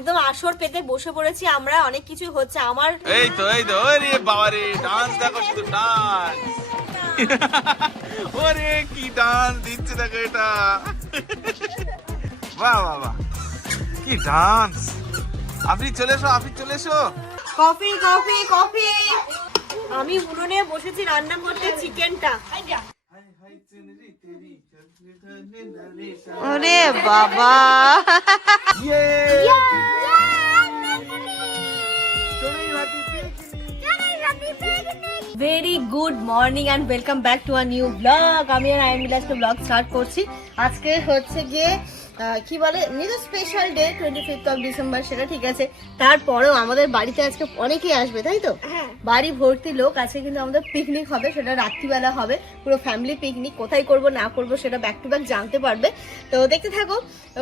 একদম আসর পেতে বসে পড়েছি আমরা অনেক কিছু হচ্ছে। আমার এই তো এই তো ওরে বাবা রে ডান্স দেখো শুধু ডান্স ওরে কি ডান্স দিচ্ছে দেখো এটা। বাহ বাহ বাহ। কি ডান্স আপনি চলে এসো আপনি চলে এসো। Coffee coffee coffee. আমি উনুনে বসেছি রান্না করতে চিকেনটা। ওরে বাবা। Very good morning and welcome back to our new blog আমি আর আইন বিলাসকে ব্লগ স্টার্ট করছি। আজকে হচ্ছে গিয়ে কি বলে নিজে special day twenty fifth of December সেটা ঠিক আছে। তারপরেও আমাদের বাড়িতে আজকে অনেকেই আসবে তাই তো? বাড়ি ভর্তি লোক আজকে কিন্তু আমাদের পিকনিক হবে সেটা রাত্রিবেলা হবে। পুরো ফ্যামিলি পিকনিক কোথায় করব না করব সেটা ব্যাক টু ব্যাক জানতে পারবে। তো দেখতে থাকো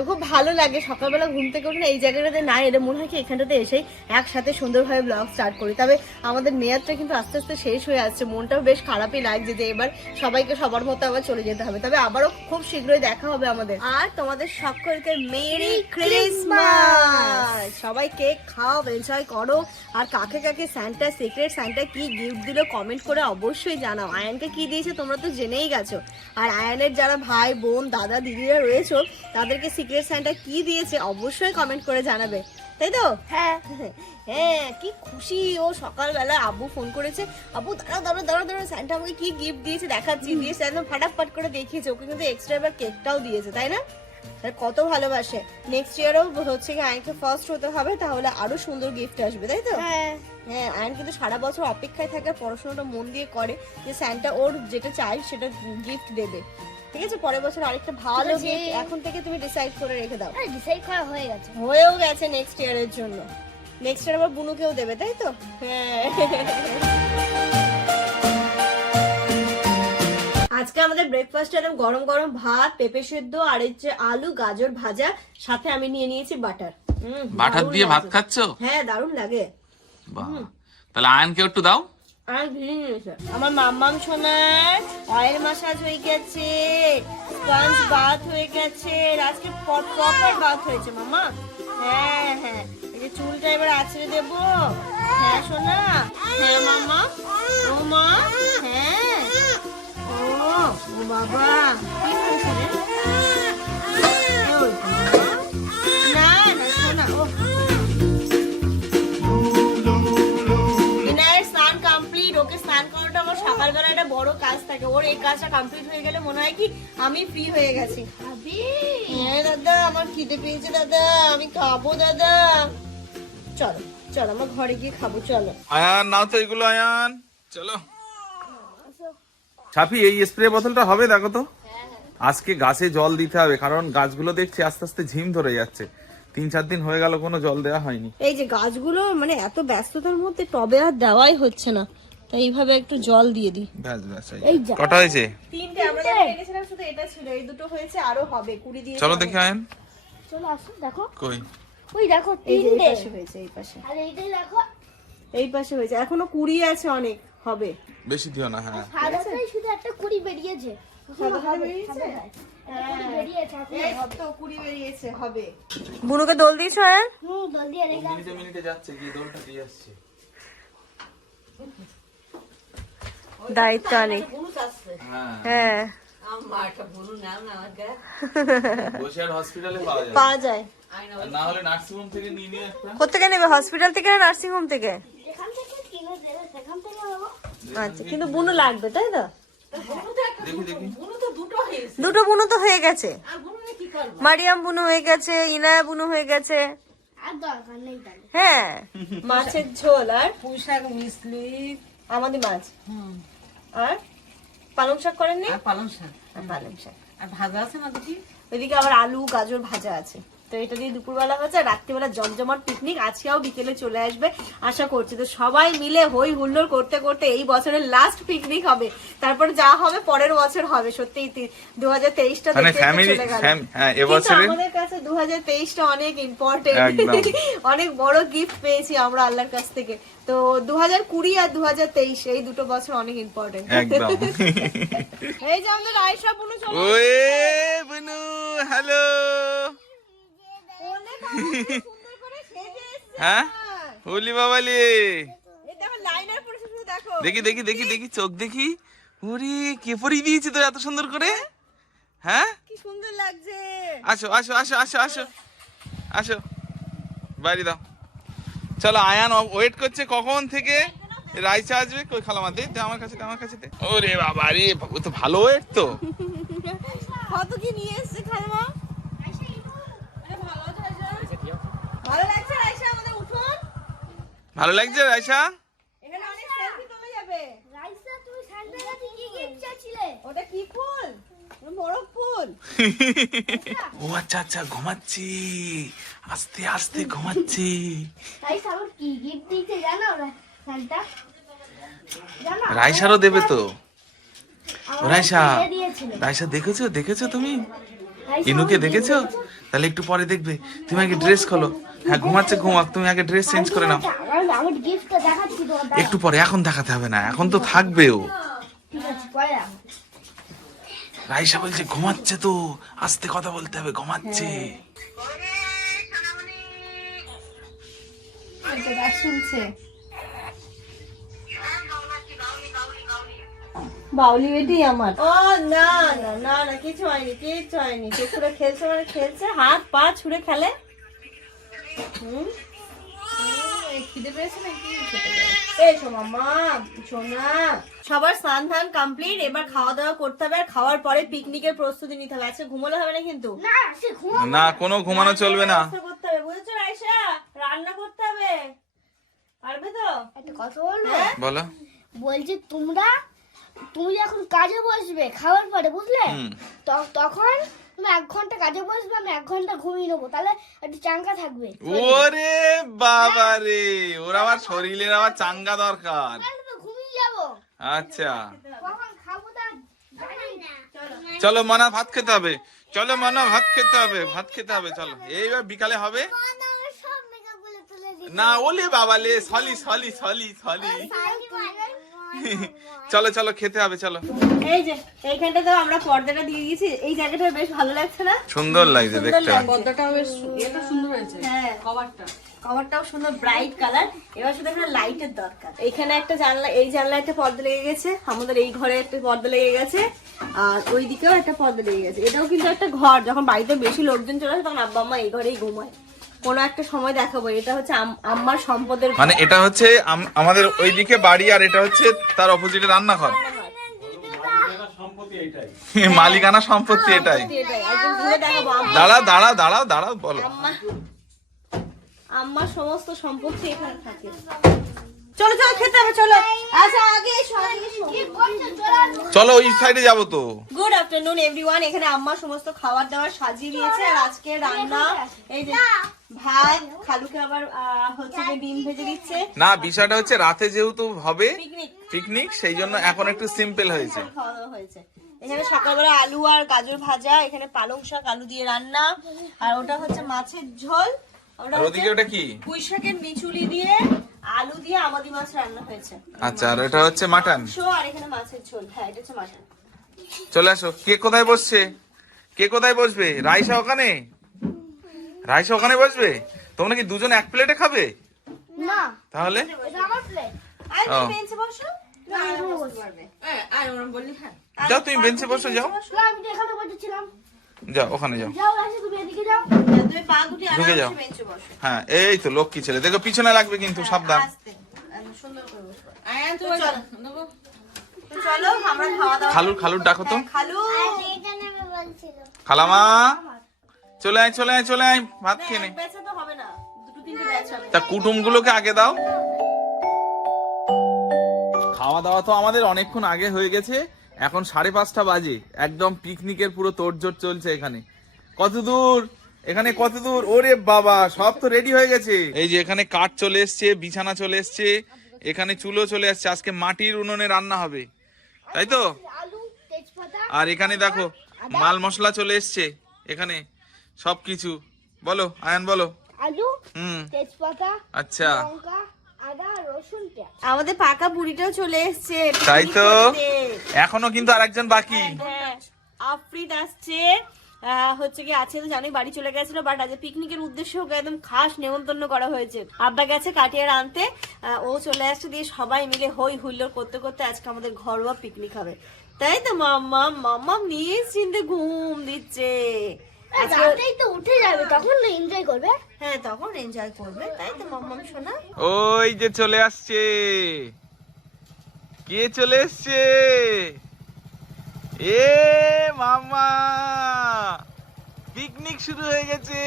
খুব ভালো লাগে সকালবেলা ঘুম থেকে উঠে না এই জায়গাটাতে না এলে মনে হয় কি এখানটাতে এসেই একসাথে সুন্দরভাবে ব্লগ স্টার্ট করি। তবে আমাদের মেয়াদটা কিন্তু আস্তে আস্তে শেষ হয়ে আসছে মনটাও বেশ খারাপই লাগছে যে এবার সবাইকে সবার মতো আবার চলে যেতে হবে। তবে আবারও খুব শীঘ্রই দেখা হবে আমাদের। আর তোমাদের সকলকে মেরি ক্রিসমাস সবাই কেক খাও এনজয় করো। আর কাকে কাকে স্যান্টা সিক্রেট স্যান্টা কি গিফট দিল কমেন্ট করে অবশ্যই জানাও। আয়ানকে কি দিয়েছে তোমরা তো জেনেই গেছো। আর আয়ানের যারা ভাই বোন দাদা দিদিরা রয়েছে তাদেরকে সিক্রেট স্যান্টা কি দিয়েছে অবশ্যই কমেন্ট করে জানাবে। তাই তো? হ্যাঁ। হ্যাঁ কি খুশি ও সকালবেলা আব্বু ফোন করেছে। আব্বু দাঁড়াও দাঁড়াও দাঁড়াও দাঁড়াও স্যান্টা আমাকে কি গিফট দিয়েছে দেখাচ্ছি। দিয়েছে একদম ফাটাফাট করে দেখিয়েছে। ওকে কিন্তু এক্সট্রা এবার কেকটাও দিয়েছে তাই না? আর কত ভালোবাসে। নেক্সট ইয়ারও হচ্ছে কি আয়নকে ফার্স্ট হতে হবে তাহলে আরও সুন্দর গিফট আসবে তাই তো? হ্যাঁ। হ্যাঁ আয়ন কিন্তু সারা বছর অপেক্ষায় থাকে পড়াশোনাটা মন দিয়ে করে যে স্যান্টা ওর যেটা চাই সেটা গিফট দেবে। ঠিক আছে? পরের বছর আরেকটা ভালো গিফট এখন থেকে তুমি ডিসাইড করে রেখে দাও। ডিসাইড করা হয়ে গেছে। হয়েও গেছে নেক্সট ইয়ারের জন্য। নেক্সট ইয়ার আবার বুনুকেও দেবে তাই তো? হ্যাঁ। আজকে আমাদের ব্রেকফাস্টে একদম গরম গরম ভাত পেঁপে সেদ্ধ আর হচ্ছে আলু গাজর ভাজা সাথে আমি নিয়ে নিয়েছি বাটার বাটার দিয়ে ভাত খাচ্ছ? হ্যাঁ দারুণ লাগে। তাহলে আয়নকে একটু দাও। আমার মাম্মাম সোনার অয়েল মাসাজ হয়ে গেছে স্পঞ্জ বাথ হয়ে গেছে আজকে প্রপার বাথ হয়েছে মামা হ্যাঁ হ্যাঁ। এই যে চুলটা এবার আছড়ে দেবো। হ্যাঁ সোনা। বাবা। না না স্নান কমপ্লিট ওকে স্নান করাটা আমার সকালবেলা একটা বড় কাজ থাকে। ওর এই কাজটা কমপ্লিট হয়ে গেলে মনে হয় কি আমি ফ্রি হয়ে গেছি। হ্যাঁ দাদা আমার খিদে পেয়েছে দাদা আমি খাব দাদা। চলো চলো আমার ঘরে গিয়ে খাব চলো। আয়ান নাও তো এগুলো আয়ান। চলো। ছাপি এই স্প্রে বোতলটা হবে দেখো তো। আজকে গাছে জল দিতে হবে কারণ গাছগুলো দেখছি আস্তে আস্তে ঝিম ধরে যাচ্ছে। তিন চার দিন হয়ে গেল কোনো জল দেওয়া হয়নি। এই যে গাছগুলো মানে এত ব্যস্ততার মধ্যে টবে আর দেওয়াই হচ্ছে না। তাই এইভাবে একটু জল দিয়ে দিই। ব্যাস ব্যাস এই। কটা হয়েছে? তিনটে আমরা এনেছিলাম শুধু এটা ছিল এই দুটো হয়েছে আরও হবে কুড়ি দিয়ে চলো দেখি আয়ন। চলো আসো দেখো। কই? ওই দেখো তিনটে। পাশে হয়েছে এই পাশে। আর এইটাই দেখো। এই পাশে হয়েছে এখনও কুড়ি আছে অনেক। হবে। বেশি দিও না হ্যাঁ। সাদাটাই শুধু একটা কুড়ি বেরিয়েছে। হবে বুনুকে দোল দিয়েছ হ্যাঁ? হুম দিয়ে মিনিটে মিনিটে যাচ্ছে গিয়ে দোলটা দিয়ে আসছে। দায়িত্ব অনেক। হ্যাঁ। হ্যাঁ। পাওয়া যায় পাওয়া যায়। আর না হলে নার্সিং হোম থেকে নিয়ে নিয়ে কোথেকে নেবে? হসপিটাল থেকে না নার্সিং হোম থেকে? আচ্ছা কিন্তু বুনু লাগবে তাই তো? দেখি দেখি। দুটো বুনু তো হয়ে গেছে। মারিয়াম বুনু হয়ে গেছে ইনায়া বুনু হয়ে গেছে। আর দরকার নেই তাহলে। হ্যাঁ। মাছের ঝোল আর পুঁই শাক মিসলি আমাদের মাছ। আর পালং শাক করেননি? পালং শাক। আর পালং শাক। আর ভাজা আছে না দেখি ওইদিকে আবার আলু গাজর ভাজা আছে। তো এটা দিয়ে দুপুরবেলা হচ্ছে আর রাত্রিবেলা জমজমাট পিকনিক আজকেও বিকেলে চলে আসবে আশা করছি। তো সবাই মিলে হই হুল্লোড় করতে করতে এই বছরের লাস্ট পিকনিক হবে। তারপর যা হবে পরের বছর হবে সত্যি দু হাজার তেইশটা মানে হ্যাঁ, আমাদের কাছে দু হাজার তেইশটা অনেক ইম্পর্টেন্ট। অনেক বড় গিফট পেয়েছি আমরা আল্লাহর কাছ থেকে। তো দু হাজার কুড়ি আর দু হাজার তেইশ এই দুটো বছর অনেক ইম্পর্টেন্ট এই যে আমাদের আয়সা বনু হ্যালো ওলে বাবা, কি সুন্দর করে হ্যাঁ? বলি বাবালি। দেখো দেখি দেখি দেখি চোখ দেখি। ওরে কে পরিয়ে দিয়েছে তো এত সুন্দর করে? হ্যাঁ? কি সুন্দর লাগছে। আসো আসো আসো আসো আসো। আসো। বাইরে দাও। চলো আয়ান ওয়েট করছে কখন থেকে? রাইসা আসবে? কই খালামা দে আমার কাছে আমার কাছে দে। ওরে বাবা রে ও তো ভালো ওয়েট তো। কত কি নিয়ে এসেছে খালমা? ভালো লাগছে রাইসা আমাদের উঠোন? ভালো লাগছে রাইসা এখানে অনেক সেলফি তোলা যাবে। রাইসা তুমি কি গিফট চাইছিলে? ওটা কি ফুল? মোরগ ফুল। ও আচ্ছা আচ্ছা ঘুমাচ্ছি। আস্তে আস্তে ঘুমাচ্ছি। রাইসা আমার কি গিফট দিতে জানো? সানটা রাইসারও দেবে তো। রাইসা রাইসা দেখেছ দেখেছ তুমি? ইনুকে দেখেছ? তাহলে একটু পরে দেখবে। তুমি আগে ড্রেস খোলো। হ্যাঁ ঘুমাচ্ছে ঘুমাক তুমি আগে ড্রেস চেঞ্জ করে নাও। একটু পরে এখন দেখাতে হবে না এখন তো পরে রাখো। রাইসা বলছে ঘুমাচ্ছে তো আস্তে কথা বলতে হবে ঘুমাচ্ছে শুনছে বাউলি বেটি আমার ও না না না না কিছু হয়নি কিছু হয়নি কুকুরে খেলছে মানে খেলছে হাত পা ছুঁড়ে খেলে সবার স্নান ধান কমপ্লিট এবার খাওয়া দাওয়া করতে হবে আর খাওয়ার পরে পিকনিকের প্রস্তুতি নিতে হবে। আজকে ঘুমোলে হবে না কিন্তু? না সে ঘুমা না কোনো ঘুমানো চলবে না। করতে হবে বুঝেছ রাইসা? রান্না করতে হবে। পারবে তো? একটা কথা বলব হ্যাঁ? বলো। বলছি তোমরা তুমি যখন কাজে বসবে খাওয়ার পরে বুঝলে? তখন তুমি এক ঘণ্টা কাজে বসবে আমি এক ঘণ্টা ঘুমিয়ে নেব। তাহলে একটু চাঙ্গা থাকবে। ওরে বাবা রে ওর আবার শরীরের আবার চাঙ্গা দরকার। ঘুমিয়ে যাব। আচ্ছা। চলো মানা ভাত খেতে হবে। চলো মানা ভাত খেতে হবে ভাত খেতে হবে চলো। এইবার বিকালে হবে? না ওলে বাবা লে সলি সলি সলি সলি। চলো চলো খেতে হবে চলো। এই যে এইখানটা তো আমরা পর্দাটা দিয়ে দিয়েছি এই জায়গাটা বেশ ভালো লাগছে না? সুন্দর লাগছে দেখতে। পর্দাটাও বেশ এটা সুন্দর হয়েছে। হ্যাঁ। কভারটা। কভারটাও সুন্দর ব্রাইট কালার এবার শুধু একটা লাইটের দরকার। এখানে একটা জানলা এই জানলা একটা পর্দা লেগে গেছে আমাদের এই ঘরে একটা পর্দা লেগে গেছে আর ওই দিকেও একটা পর্দা লেগে গেছে। এটাও কিন্তু একটা ঘর যখন বাড়িতে বেশি লোকজন চলে আসে তখন আব্বা আম্মা এই ঘরেই ঘুমায়। কোনো একটা সময় দেখাবো এটা হচ্ছে আম- আম্মার সম্পদের মানে এটা হচ্ছে আমাদের ওইদিকে বাড়ি আর এটা হচ্ছে তার অপোজিটে রান্নাঘর। মালিকানা সম্পত্তি এটাই। দাঁড়া দাঁড়া দাঁড়া দাঁড়া বলো। আমার সমস্ত সম্পত্তি এখানে থাকে। চলো চলো খেতে হবে চলো। আচ্ছা আগে চলো ওই সাইডে যাব তো। গুড আফটারনুন এভরিওয়ান এখানে আম্মা সমস্ত খাবার দাবার সাজিয়ে দিয়েছে আর আজকে রান্না এই যে ভাত খালুকে আবার হচ্ছে যে ডিম ভেজে দিচ্ছে। না বিষয়টা হচ্ছে রাতে যেহেতু হবে পিকনিক পিকনিক সেই জন্য এখন একটু সিম্পল হয়েছে। হয়েছে। এখানে সকালবেলা আলু আর গাজর ভাজা এখানে পালং শাক আলু দিয়ে রান্না আর ওটা হচ্ছে মাছের ঝোল। ওটা ওদিকে ওটা কি? পুঁই শাকের মিচুলি দিয়ে আলু দিয়ে আমাদি মাছ রান্না হয়েছে। আচ্ছা আর এটা হচ্ছে মাটন? শো আর এখানে মাছের ঝোল। হ্যাঁ এটা হচ্ছে মাটন। চলে আসো। কে কোথায় বসছে? কে কোথায় বসবে? রাইসা ওখানে? রাইসা ওখানে বসবে? তোমরা কি দুজন এক প্লেটে খাবে? না। তাহলে? বললি হ্যাঁ। যাও তুমি বেঞ্চে বসো যাও। যাও ওখানে যাও। হ্যাঁ, ঢুকে যাও। আরামসে বেঞ্চে বসো। হ্যাঁ এই তো লক্ষ্মী ছেলে। দেখো পিছনে লাগবে কিন্তু সাবধান। খাওয়া দাওয়া খালুর খালুর ডাকো তো। বলছিল খালামা। চলে আয় চলে আয় চলে আয়। ভাত খেয়ে নে। এক ব্যাচে তো হবে না। দুটো তিনটে ব্যাচ হবে। তা কুটুম গুলোকে আগে দাও। খাওয়া দাওয়া তো আমাদের অনেকক্ষণ আগে হয়ে গেছে। এখন সাড়ে পাঁচটা বাজে। একদম পিকনিকের পুরো তোড়জোড় চলছে এখানে। কত দূর? এখানে কত দূর? ওরে বাবা সব তো রেডি হয়ে গেছে। এই যে এখানে কাঠ চলে এসছে বিছানা চলে এসছে এখানে চুলো চলে আসছে আজকে মাটির উনুনে রান্না হবে। তাই তো? আর এখানে দেখো মাল মশলা চলে এসছে এখানে সবকিছু। বলো আয়ান বলো। আলু হুম। তেজপাতা আচ্ছা। লঙ্কা আদা রসুন পেঁয়াজ। আমাদের পাকা বুড়িটাও চলে এসছে তাই তো। এখনও কিন্তু আরেকজন বাকি। হ্যাঁ আফরিদ আসছে। হচ্ছে কি আছে তো জানি বাড়ি চলে গেছিল বাট আজ পিকনিকের উদ্দেশ্যে ওকে একদম খাস নেমন্তন্ন করা হয়েছে। আব্বা গেছে কাটিয়ার আনতে ও চলে আসছে দিয়ে সবাই মিলে হই হুল্লোড় করতে করতে আজকে আমাদের ঘরোয়া পিকনিক হবে। তাই তো মাম্মা মাম্মা নিশ্চিন্তে ঘুম দিচ্ছে। আজকে তো উঠে যাবে তখন এনজয় করবে? হ্যাঁ তখন এনজয় করবে। তাই তো মাম্মাম শোনা। ওই যে চলে আসছে। কে চলে এসছে? এ মামা পিকনিক শুরু হয়ে গেছে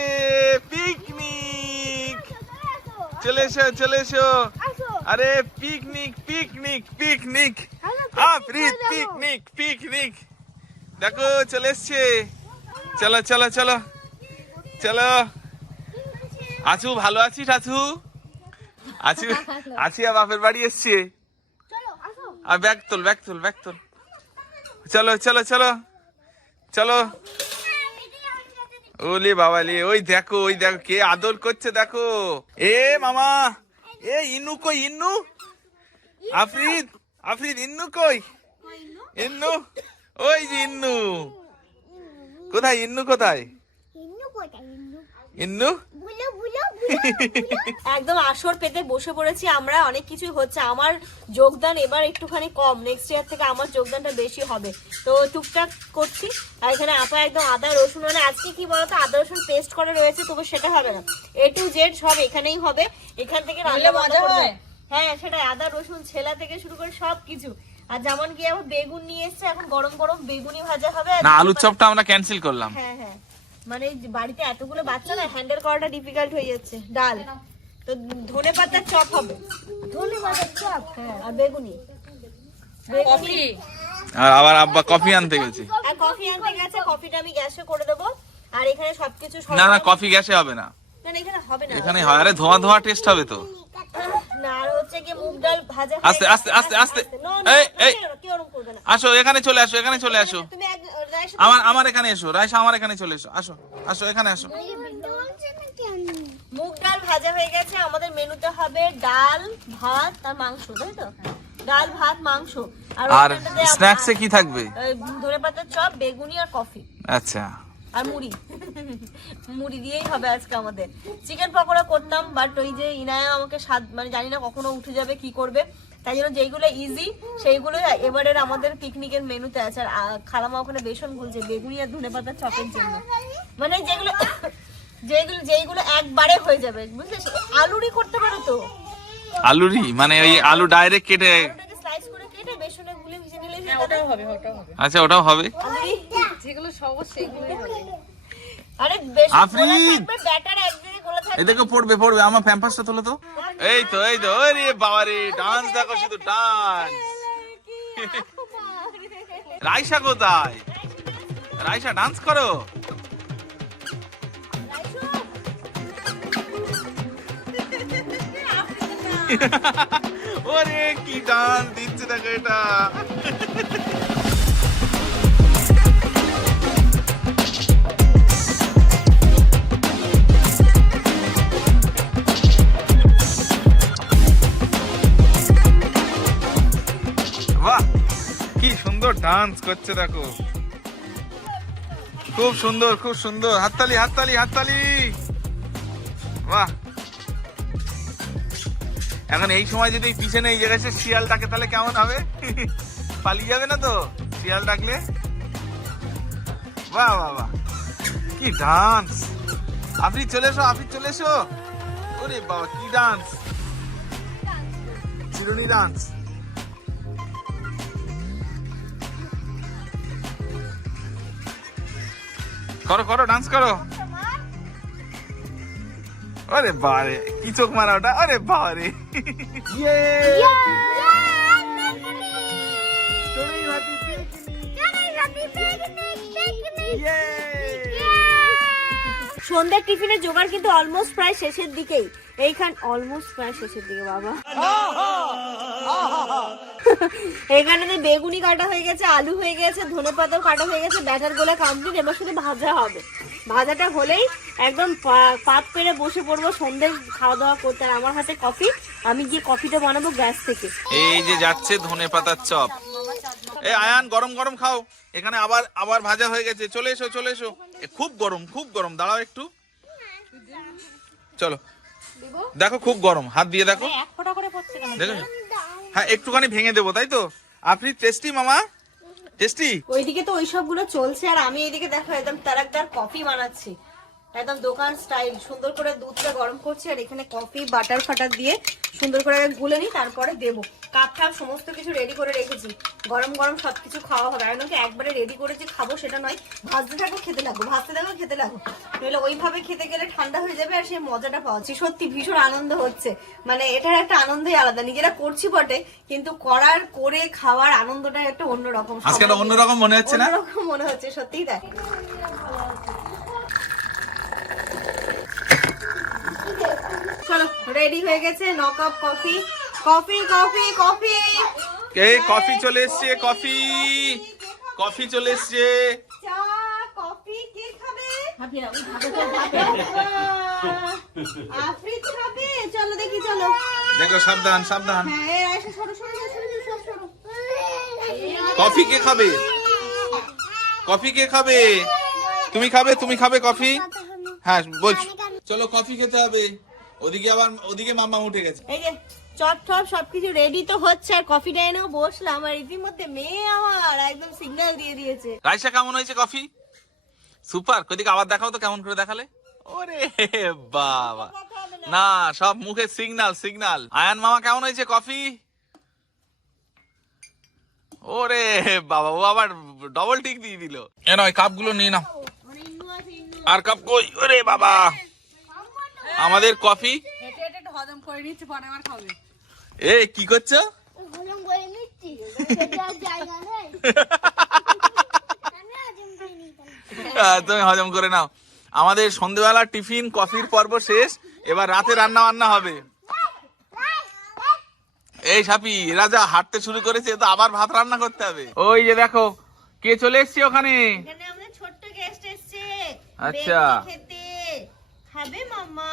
পিকনিক চলে এসো চলে এসো। আরে picnic picnic picnic Afrid picnic picnic দেখো চলে এসছে। চলো চলো চলো। চলো। আছু ভালো আছিস আছু? আছু আছি বাপের বাড়ি এসছে। আর ব্যাগ তোল ব্যাগ তোল ব্যাগ তোল। চলো চলো চলো। চলো। ওলে বাবা লে, ওই দেখো ওই দেখো, কে আদর করছে দেখো। এ মামা, এ ইন্নু কই, ইন্নু? আফরিদ আফরিদ, ইন্নু কই? ইন্নু? ওই যে ইন্নু। কোথায় ইন্নু কোথায়? ইন্নু? একদম আসর পেতে বসে পড়েছি আমরা অনেক কিছু হচ্ছে। আমার যোগদান এবার একটুখানি কম নেক্সট ইয়ার থেকে আমার যোগদানটা বেশি হবে। তো টুকটাক করছি। আর এখানে আপা একদম আদা রসুন মানে আজকে কি বলতো আদা রসুন পেস্ট করে রয়েছে তবু সেটা হবে না। এ টু জেড সব এখানেই হবে। এখান থেকে রান্না মজা হয়। হ্যাঁ সেটাই আদা রসুন ছেলা থেকে শুরু করে সব কিছু। আর যেমন কি আবার বেগুন নিয়ে এসছে এখন গরম গরম বেগুনি ভাজা হবে। না আলুর চপটা আমরা ক্যান্সেল করলাম। হ্যাঁ হ্যাঁ। মানে বাড়িতে এতগুলো বাচ্চা না হ্যান্ডেল করাটা ডিফিকাল্ট হয়ে যাচ্ছে। ডাল। তো ধনে পাতার চপ হবে। ধন্যবাদ চপ হ্যাঁ আর বেগুনি। কফি আর আবার আব্বা কফি আনতে গেছে। আর কফি আনতে গেছে কফিটা আমি গ্যাসে করে দেবো। আর এখানে সবকিছু সব- না না কফি গ্যাসে হবে না। না, এখানে হবে না। এখানে হয়। আরে ধোঁয়া ধোঁয়া টেস্ট হবে তো। না আর হচ্ছে কি মুগ ডাল ভাজা আস্তে, আস্তে, আস্তে, আস্তে। এই, এই। আসো এখানে চলে আসো এখানে চলে আসো। তুমি আমার আমার এখানে এসো রাইসা আমার এখানে চলে এসো। আসো আসো এখানে আসো। মুগ ডাল ভাজা হয়ে গেছে আমাদের মেনুতে হবে ডাল ভাত আর মাংস তাই তো? ডাল ভাত মাংস। আর স্ন্যাক্সে কি থাকবে? ধনে পাতার চপ বেগুনি আর কফি। আচ্ছা। আর মুড়ি। মুড়ি দিয়েই হবে আজকে আমাদের। চিকেন পকোড়া করতাম বাট ওই যে ইনায়া আমাকে স্বাদ মানে জানি না কখনো উঠে যাবে কি করবে। তাই জন্য যেইগুলো ইজি সেইগুলো এবারের আমাদের পিকনিকের মেনুতে আছে। আর খালামা ওখানে বেসন গুলছে বেগুনি আর ধনে পাতার চপের জন্য। মানে যেগুলো যেগুলো যেইগুলো একবারে হয়ে যাবে বুঝলে আলুরই করতে পারো তো। আলুরি মানে ওই আলু ডাইরেক্ট কেটে স্লাইস করে কেটে বেসনে গুলে ভিজে নিলে হ্যাঁ ওটাও হবে ওটাও হবে। আচ্ছা ওটাও হবে? আলুরি যেগুলো সহজ সেগুলোই হবে। আরে বেসন আফরিন! ব্যাটার থাকবে এদিকে পড়বে পড়বে। আমার প্যাম্পাসটা তোলো তো। এই তো এই তো। ওরে বাবা রে ডান্স দেখো শুধু ডান্স রাইসা কোথায়? রাইসা ডান্স করো। ওরে কি ডান্স দিচ্ছে দেখো এটা। ডান্স করছে দেখো। খুব সুন্দর খুব সুন্দর। হাততালি হাততালি হাততালি। বাহ। এখন এই সময় যদি পিছনে এই জায়গায় শিয়াল ডাকে, তাহলে কেমন হবে? পালিয়ে যাবে না তো শিয়াল ডাকলে? বাহ বাহ বাহ। কি ডান্স। আপনি চলে এসো আপনি চলে এসো। ওরে বাবা, কি ডান্স। চিরুনি ডান্স। করো করো ডান্স করো। আরে বারে কি চোখ মারা ওটা? আরে বারে। ইয়ে। ইয়ে। সন্ধ্যার টিফিনের জোগাড় কিন্তু অলমোস্ট প্রায় শেষের দিকেই। এইখান অলমোস্ট প্রায় শেষের দিকে বাবা। এখানে তো বেগুনি কাটা হয়ে গেছে আলু হয়ে গেছে ধনে পাতাও কাটা হয়ে গেছে ব্যাটার গোলা কমপ্লিট এবার শুধু ভাজা হবে। ভাজাটা হলেই একদম পা- পাত পেরে বসে পড়ব সন্ধ্যে খাওয়া দাওয়া করতে। আর আমার হাতে কফি আমি গিয়ে কফিটা বানাবো গ্যাস থেকে। এই যে যাচ্ছে ধনে পাতার চপ। এই আয়ান গরম গরম খাও। এখানে আবার আবার ভাজা হয়ে গেছে। চলে এসো চলে এসো। এ, খুব গরম খুব গরম। দাঁড়াও একটু। চলো। দেখো খুব গরম। হাত দিয়ে দেখো। এক ফোঁটা করে পড়ছে দেখো হ্যাঁ একটুখানি ভেঙে দেবো, তাই তো? আপনি টেস্টি মামা? টেস্টি? ওইদিকে তো ওই সবগুলো চলছে, আর আমি এইদিকে দেখো, একদম তারাকদার কফি বানাচ্ছি। একদম দোকান স্টাইল সুন্দর করে দুধটা গরম করছি আর এখানে কফি বাটার ফাটার দিয়ে সুন্দর করে গুলে নিই তারপরে দেবো। কাপ ঠাপ সমস্ত কিছু রেডি করে রেখেছি। গরম গরম সবকিছু খাওয়া হবে। আর একবারে রেডি করে যে খাব সেটা নয় ভাজতে থাকো খেতে লাগবো ভাজতে থাকো খেতে লাগবো নইলে ওইভাবে খেতে গেলে ঠান্ডা হয়ে যাবে আর সেই মজাটা পাচ্ছি সত্যি ভীষণ আনন্দ হচ্ছে। মানে এটার একটা আনন্দই আলাদা। নিজেরা করছি বটে কিন্তু করার করে খাওয়ার আনন্দটা একটা অন্যরকম। আজকে অন্যরকম মনে হচ্ছে না? অন্যরকম মনে হচ্ছে সত্যিই তাই চলো রেডি হয়ে গেছে ন cup coffee coffee coffee coffee এই কফি চলে এসছে কফি কফি চলে এসছে। চা কফি কে খাবে? আফ্রিদ খাবে? চলো দেখি চলো। দেখো সাবধান সাবধান। হ্যাঁ সরো সরো, সরো, সরো। কফি কে খাবে? কফি কে খাবে? তুমি খাবে তুমি খাবে কফি হ্যাঁ বল চলো কফি খেতে হবে। ওদিকে আবার ওদিকে মাম্মা উঠে গেছে। এই যে চপ টপ সবকিছু রেডি তো হচ্ছে আর কফিটা এনেও বসলাম আর ইতিমধ্যে মেয়ে আমার একদম সিগন্যাল দিয়ে দিয়েছে। রাইসা কেমন হয়েছে কফি সুপার ওদিকে আবার দেখাও তো কেমন করে দেখালে। ওরে বাবা। না। সব মুখে সিগনাল সিগনাল আয়ান মামা কেমন হয়েছে কফি ওরে বাবা ও আবার ডবল টিক দিয়ে দিল। এ নয় কাপগুলো নিয়ে নাও। আর কাপ কই? ওরে বাবা। আমাদের কফি? এ কি করছ? আহ, তুমি হজম করে নাও। আমাদের সন্ধ্যেবেলা টিফিন কফির পর্ব শেষ। এবার রাতে রান্না বান্না হবে। এই সাপি এরা যা হাঁটতে শুরু করেছে তো আবার ভাত রান্না করতে হবে। ওই যে দেখো কে চলে এসছে ওখানে? এখানে আমাদের ছোট্ট গেস্ট এসেছে। আচ্ছা। খাবে মামা?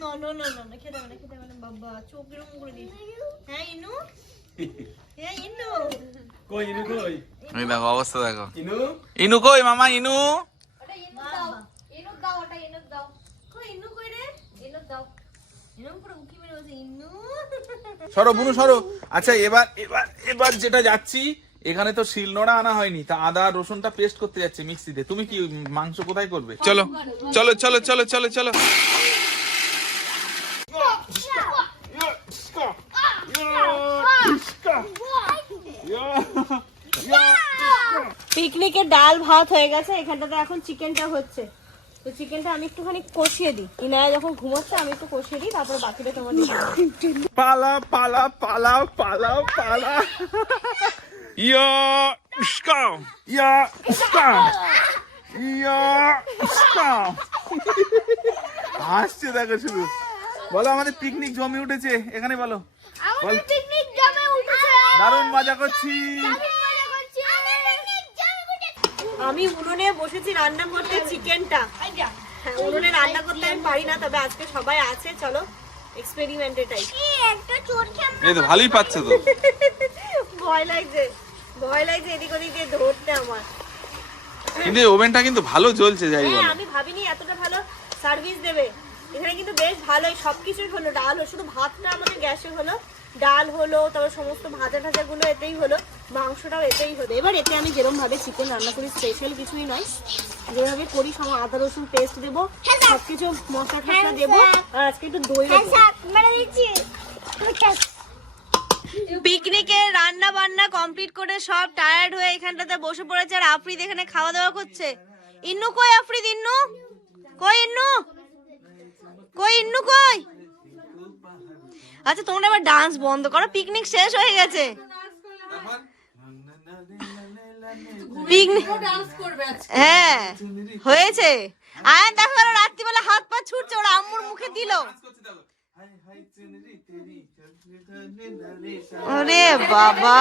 No no no no no, খেতে হবে না খেতে হবে না বাবা চোখ এরকম করে দিস হ্যাঁ ইনু? হ্যাঁ ইনু? কই ইনু কই? এই দেখো অবস্থা দেখো। ইনু? ইনু কই মামা ইনু? ইনুক দাও। ইনু দাও ওটা ইনুক দাও। কই ইনু কই রে? ইনুক দাও। ইনু? সরো বুনু সরো। আচ্ছা এবার এবার এবার যেটা যাচ্ছি এখানে তো শিলনোড়া আনা হয়নি তা আদা রসুনটা পেস্ট করতে যাচ্ছে মিক্সিতে তুমি কি মাংস কোথায় করবে? চলো চলো চলো চলো চলো চলো। পিকনিকের ডাল ভাত হয়ে গেছে এখানটাতে এখন চিকেনটা হচ্ছে। তো চিকেনটা আমি একটুখানি কষিয়ে দিই। ইনায়া যখন ঘুমোচ্ছে আমি একটু কষিয়ে দিই তারপর বাকিটা তোমার। পালা পালা পালা পালা পালা ইয়া ইস্কা ইয়া ইস্কা ইয়া ইস্কা হাসছে দেখো শুধু। বলো আমাদের পিকনিক জমে উঠেছে। এখানে বলো। বল। পিকনিক জমে উঠেছে। দারুণ মজা করছি। মজা করছি। পিকনিক জমে উঠেছে। আমি উনুনে বসেছি রান্না করতে চিকেনটা হ্যাঁ উনুনে রান্না করতে আমি পারি না তবে আজকে সবাই আছে চলো এক্সপেরিমেন্ট এটাই কি একটা চোর খেম এই তো ভালোই পাচ্ছে তো। ভয় লাগছে ভয় লাগছে এদিক ওদিক দিয়ে ধরতে আমার। কিন্তু ওভেনটা কিন্তু ভালো জ্বলছে যাই হ্যাঁ বলো। আমি ভাবিনি এতটা ভালো সার্ভিস দেবে। এখানে কিন্তু বেশ ভালোই সবকিছুই হলো ডাল হলো শুধু ভাতটা আমাদের গ্যাসে হলো। ডাল হলো তারপর সমস্ত ভাজা টাজা গুলো এতেই হলো মাংসটাও এতেই হলো। এবার এতে আমি যেরকম ভাবে চিকেন রান্না করি স্পেশাল কিছুই নয়। যেভাবে করি সব আদা রসুন পেস্ট দেবো সবকিছু মশলা টসলা দেবো আর আজকে একটু দই দেবো। পিকনিকে রান্না বান্না কমপ্লিট করে সব টায়ার্ড হয়ে এখানটাতে বসে পড়েছে আর আফরিদ এখানে খাওয়া দাওয়া করছে। ইন্নু কই আফরিদ ইন্নু? কই ইন্নু? কই ইন্নু কই? আচ্ছা তোমরা এবার ডান্স বন্ধ করো পিকনিক শেষ হয়ে গেছে। পিকনিক হ্যাঁ হয়েছে। আয়ান দেখো রাত্রিবেলা হাত পা ছুটছে ওরা আম্মুর মুখে দিল। ওরে বাবা।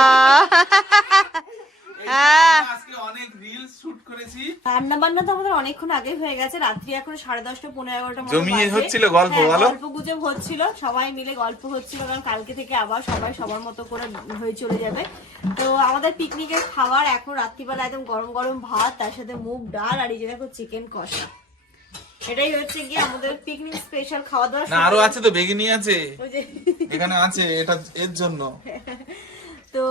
হ্যাঁ। আজকে অনেক রিলস শুট করেছি। রান্না বান্না তো আমাদের অনেকক্ষণ আগে হয়ে গেছে। রাত্রি এখন সাড়ে দশটা পনেরো এগারোটা জমিয়ে হচ্ছিল গল্প, হ্যাঁ, বলো? গল্প গুজব হচ্ছিল। সবাই মিলে গল্প হচ্ছিল কারণ কালকে থেকে আবার সবাই সবার মতো করে হয়ে চলে যাবে। তো আমাদের পিকনিকের খাবার এখন রাত্রিবেলা একদম গরম গরম ভাত তার সাথে মুগ ডাল আর এই যে দেখো চিকেন কষা। এটাই হচ্ছে কি আমাদের পিকনিক স্পেশাল খাওয়া দাওয়া না আরও আছে তো বেগিনি আছে। এখানে আছে এটা এর জন্য। তো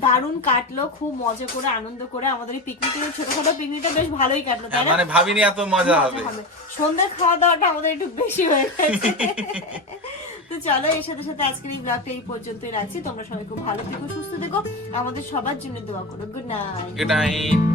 দারুণ কাটলো খুব মজা করে আনন্দ করে আমাদের এই পিকনিকের ছোটখাটো পিকনিকটা বেশ ভালোই কাটলো তাই মানে ভাবিনি এত মজা হবে। হবে। সন্ধ্যার খাওয়া দাওয়াটা আমাদের একটু বেশি হয়ে গেছে। তো চলো এর সাথে সাথে আজকের এই ব্লগটা এই পর্যন্তই রাখছি। তোমরা সবাই খুব ভালো থেকো সুস্থ থেকো। আমাদের সবার জন্য দোয়া করো। Good night good night